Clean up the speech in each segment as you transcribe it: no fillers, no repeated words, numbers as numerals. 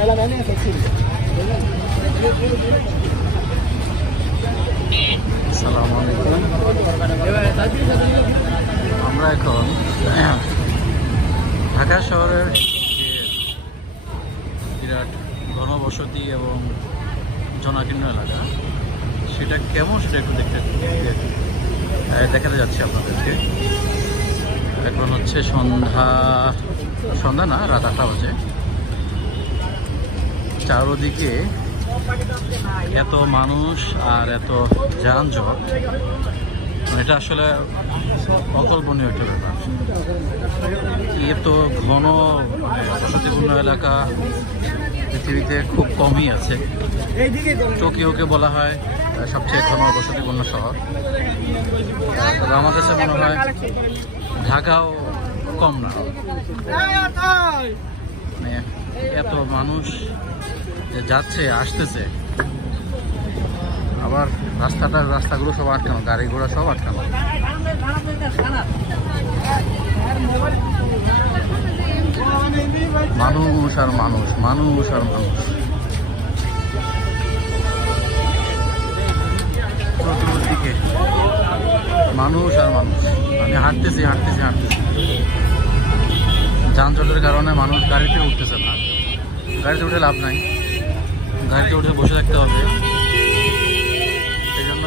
আসসালামু আলাইকুম। আমরা এখন ঢাকা শহরের বিরাট ঘনবসতি এবং জনাকীর্ণ এলাকা, সেটা কেমন সেটা একটু দেখাতে যাচ্ছি আপনাদেরকে। এখন হচ্ছে সন্ধ্যা না, রাত 8টা বাজে। চারদিকে এত মানুষ আর এত যানজট, এটা আসলে অকল্পনীয় একটা ব্যাপার। এত ঘন বসতিপূর্ণ এলাকা পৃথিবীতে খুব কমই আছে। টোকিওকে বলা হয় সবচেয়ে ঘন বসতিপূর্ণ শহর, তবে আমার কাছে মনে হয় ঢাকাও কম না। মানে এত মানুষ যে যাচ্ছে আসতেছে, আবার রাস্তাগুলো সব আটকানো, গাড়ি ঘোড়া সব আটকানো। মানুষ আর মানুষ, মানুষ আর মানুষ, চতুর্দিকে মানুষ আর মানুষ। আমি হাঁটতেছি যানজটের কারণে মানুষ গাড়িতে উঠতেছে না। গাড়িতে উঠে লাভ নাই, গাড়িতে উঠে বসে থাকতে হবে। সেই জন্য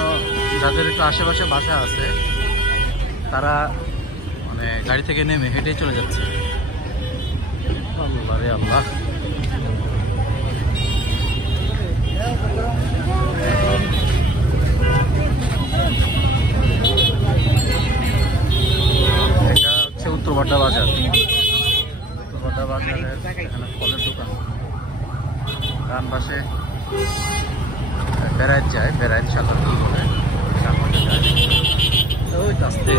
যাদের একটু আশেপাশে বাসা আছে, তারা মানে গাড়ি থেকে নেমে হেঁটেই চলে যাচ্ছে। আল্লাহ রে আল্লাহ। এটা হচ্ছে উত্তরপাড্ডা বাজার। উত্তরপাড্ডা বাজারের এখানে ফলের দোকান। ডান পাশে বেড়াইত যায়, বেড়াইত সাঁতার বলে ওই কাস্তে।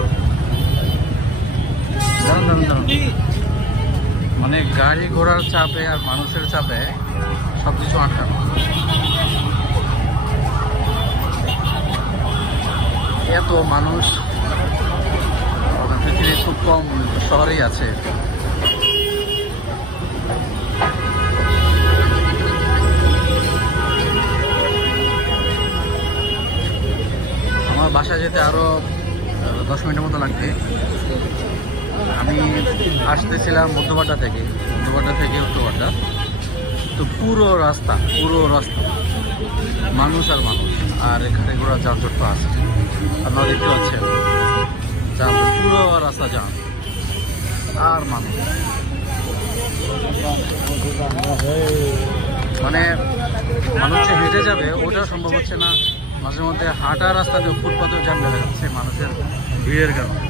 মানে গাড়ি ঘোড়ার চাপে আর মানুষের চাপে সবকিছু আটকানো। এত মানুষ পৃথিবীর খুব কম শহরেই আছে। আমার বাসা যেতে আরো 10 মিনিটের মতো লাগবে। আমি আসতেছিলাম মধ্যপাড্ডা থেকে উত্তরপাড্ডা। তো পুরো রাস্তা মানুষ আর মানুষ, আর এখানে ঘোড়া যানজট তো আছে। আপনারা দেখতে পাচ্ছেন যানজট, পুরো রাস্তা জাম আর মানুষ। মানে মানুষ যে হেঁটে যাবে ওটাও সম্ভব হচ্ছে না। মাঝে মধ্যে হাঁটা রাস্তাতে ফুটপাতেও জ্যাম লেগে যাচ্ছে মানুষের ভিড়ের কারণে।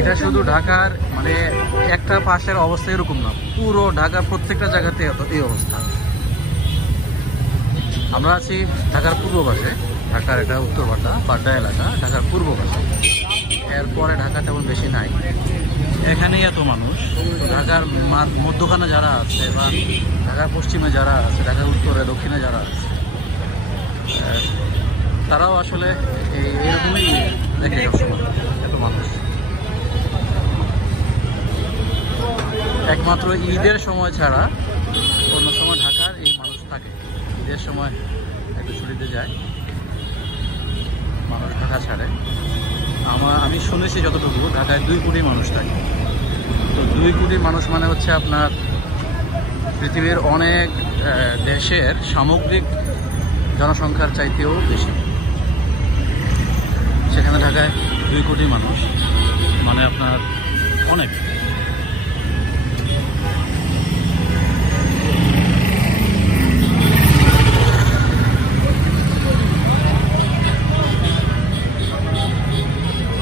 এটা শুধু ঢাকার মানে একটা পাশের অবস্থা এরকম না, পুরো ঢাকার প্রত্যেকটা জায়গাতে এই অবস্থা। আমরা আছি ঢাকার পূর্ব পাশে, ঢাকার এটা উত্তরপাড্ডা এলাকা, ঢাকার পূর্ব পাশে। এরপরে ঢাকা তেমন বেশি নাই। এখানেই এত মানুষ। ঢাকার মধ্যখানে যারা আছে বা ঢাকার পশ্চিমে যারা আছে, ঢাকার উত্তরে দক্ষিণে যারা আছে, তারাও আসলে এইরকমই দেখে সবসময় এত মানুষ। একমাত্র ঈদের সময় ছাড়া অন্য সময় ঢাকার এই মানুষ থাকে। ঈদের সময় একটু ছুটিতে যায়, মানুষ ঢাকা ছাড়ে। আমি শুনেছি যতটুকু, ঢাকায় 2 কোটি মানুষ থাকে। তো 2 কোটি মানুষ মানে হচ্ছে আপনার পৃথিবীর অনেক দেশের সামগ্রিক জনসংখ্যার চাইতেও বেশি। সেখানে ঢাকায় 2 কোটি মানুষ মানে আপনার অনেক।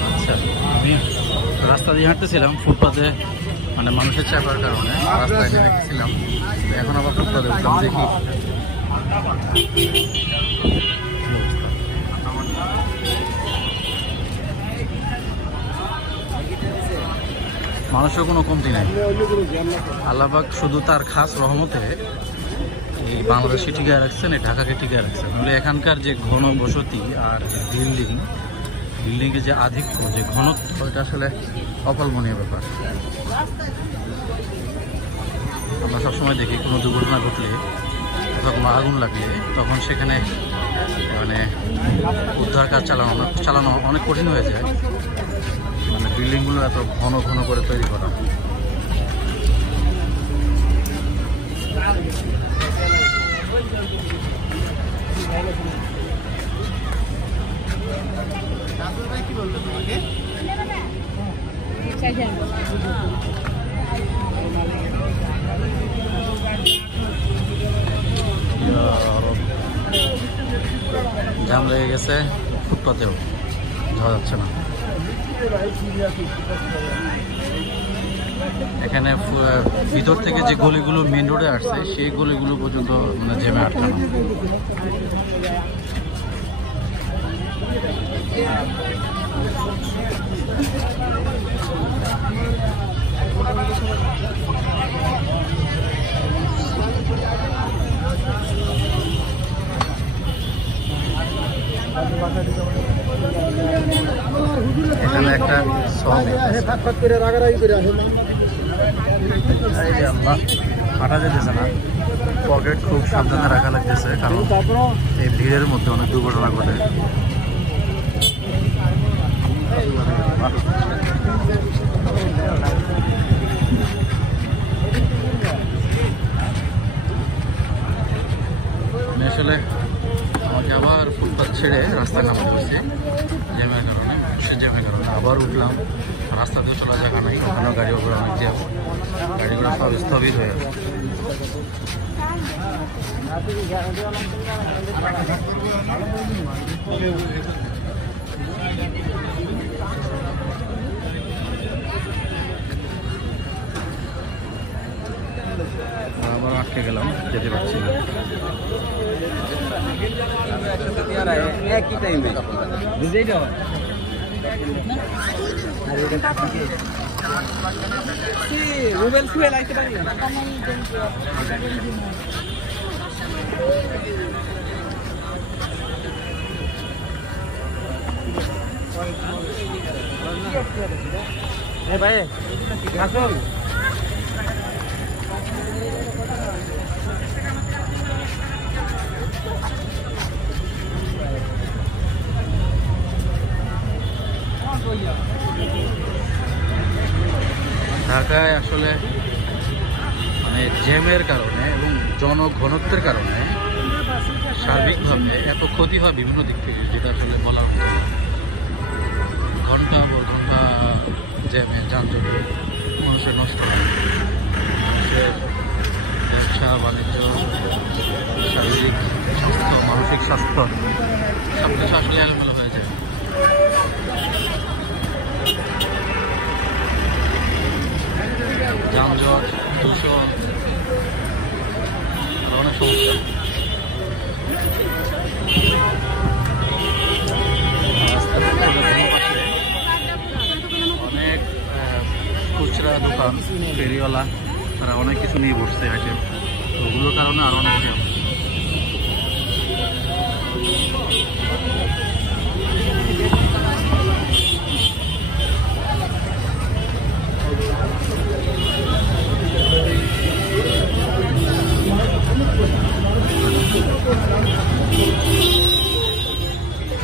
আচ্ছা, আমি রাস্তা দিয়ে হাঁটতেছিলাম, ফুটপাতে মানে মানুষের চাপার কারণে রাস্তায় নেমে গেছিলাম। এখন আবার ফুটপাতে উঠলাম, দেখি মানুষের কোনো কমতি নাই। আল্লাহ পাক শুধু তার খাস রহমতে এই বাংলাদেশে টিকায় রাখছেন, এই ঢাকাকে টিকায় রাখছেন। এখানকার যে ঘন বসতি আর বিল্ডিংয়ের যে আধিক্য, যে ঘনত্ব, এটা আসলে অকল্পনীয় ব্যাপার। আমরা সবসময় দেখি কোনো দুর্ঘটনা ঘটলে অথবা কোনো আগুন লাগলে তখন সেখানে মানে উদ্ধার কাজ চালানো অনেক কঠিন হয়ে যায়, মানে বিল্ডিংগুলো এত ঘন ঘন করে তৈরি করা। কি বলতো তোমাকে? জাম লেগে গেছে ফুটপাতেও, যাওয়া যাচ্ছে না। এখানে ভিতর থেকে যে গলিগুলো মেন রোডে আসছে সেই গলিগুলো পর্যন্ত মানে জ্যামে আটকানো। এখানে একটা হাঁটা যেতেছে না, পকেট খুব সাবধানে রাখা লাগতেছে, কারণ এই ভিড়ের মধ্যে অনেক দুর্ঘটনা ঘটে। আমি আসলে আমাকে আবার ফুটপাথ ছেড়ে রাস্তায় নামতে হয়েছে জ্যামের কারণে, আবার উঠলাম। রাস্তাতে চলা জায়গা নাই, ওখানেও গাড়ি ঘোড়া অনেক জ্যাম, গাড়িগুলো সব স্থবির হয়ে আছে। আবার আটকে গেলাম, যেতে পারছি না। একই টাইমে বুঝেই যাওয়া রুবেল শুয়ে লাগতে পারি না। ভাই আসুন। ঢাকায় আসলে মানে জ্যামের কারণে এবং জনঘনত্বের কারণে সার্বিকভাবে এত ক্ষতি হয় বিভিন্ন দিক থেকে, যেটা আসলে বলা হতো না। ঘন্টা পর ঘন্টা জ্যামে, যানজটে মানুষের নষ্ট হয়, মানুষের ব্যবসা বাণিজ্য, শারীরিক স্বাস্থ্য, মানসিক স্বাস্থ্য সব কিছু আসলে এলোমেলো হয়ে যায়। যানজট, দূষণ, অনেক সমস্যা। অনেক খুচরা দোকান, ফেরিওয়ালা, তারা অনেক কিছু নিয়ে বসছে আইটেম, তো ওগুলোর কারণে আরো অনেক জ্যাম।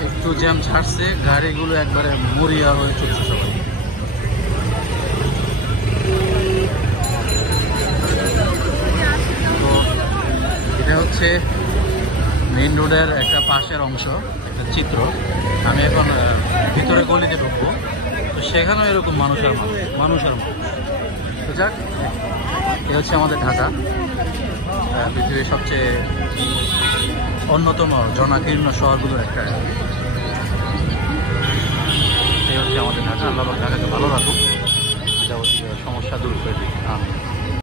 একটু জ্যাম ছাড়ছে, গাড়িগুলো একবারে মরিয়া হয়ে চলছে সবাই। তো এটা হচ্ছে মেইন রোডের একটা পাশের অংশ, একটা চিত্র। আমি এখন ভিতরে গলিতে ঢুকবো, তো সেখানেও এরকম মানুষ আর মানুষ। তো যাক, এ হচ্ছে আমাদের ঢাকা, পৃথিবীর সবচেয়ে অন্যতম জনাকীর্ণ শহরগুলোর একটা। এই হচ্ছে আমাদের ঢাকা। আল্লাহ ঢাকাকে ভালো রাখুক, যাবতীয় সমস্যা দূর করে দিই।